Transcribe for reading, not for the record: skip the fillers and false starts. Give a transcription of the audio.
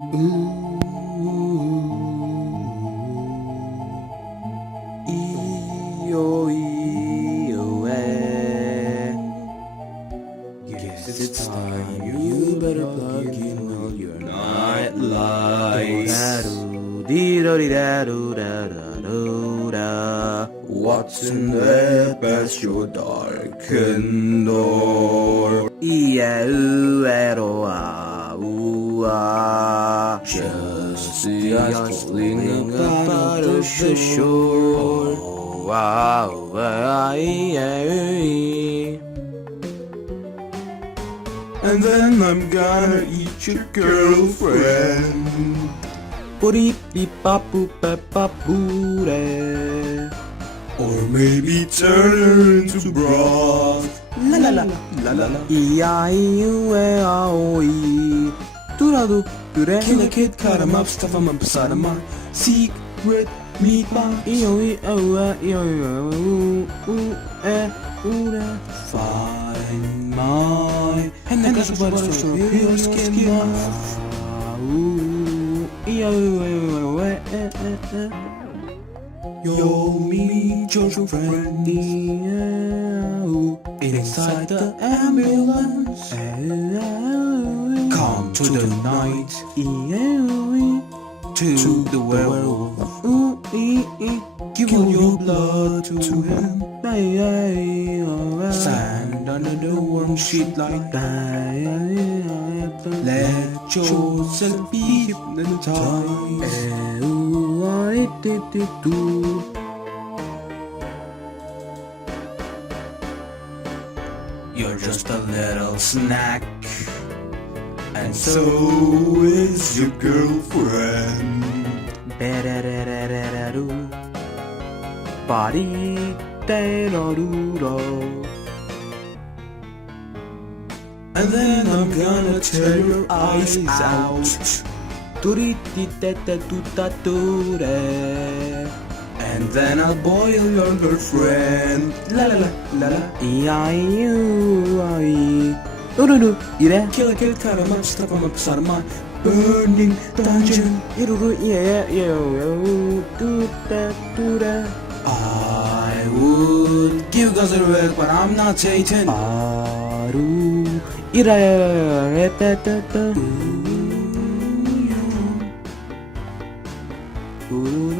Guess it's time you better plug in all your night lights. What's in there past your darkened door? Just the ice falling out of the shore. And then I'm gonna eat your girlfriend. Or maybe turn her into broth. La la la la la la. Kill a kid, cut him up, stuff him up beside him. Secret meatballs. Find my and then that's what it's from your skin. You'll meet your friend inside the ambulance. Come to the night, to the werewolf. Give all your blood to him. Stand under the warm sheet light. Let yourself be hypnotized. You're just a little snack, and so is your girlfriend. And then I'm gonna tear your eyes out. And then I'll boil your girlfriend. La la la la la. Kill a kid, cut him up, stuff him up beside my burning dungeon. I would give guys a wreck, but I'm not Satan. Ooh,